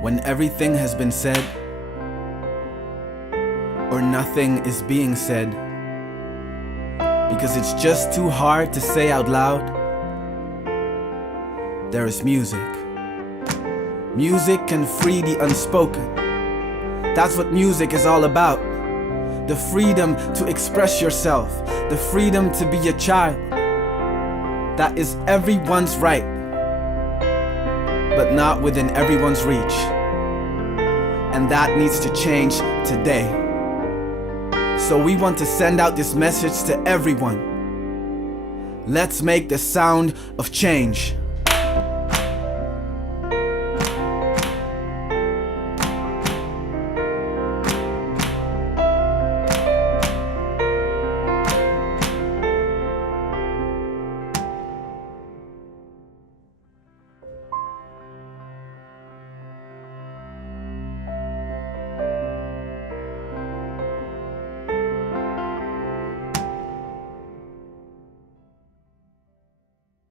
When everything has been said, or nothing is being said, because it's just too hard to say out loud, there is music. Music can free the unspoken. That's what music is all about. The freedom to express yourself, the freedom to be a child. That is everyone's right, but not within everyone's reach. And that needs to change today. So we want to send out this message to everyone. Let's make the sound of change.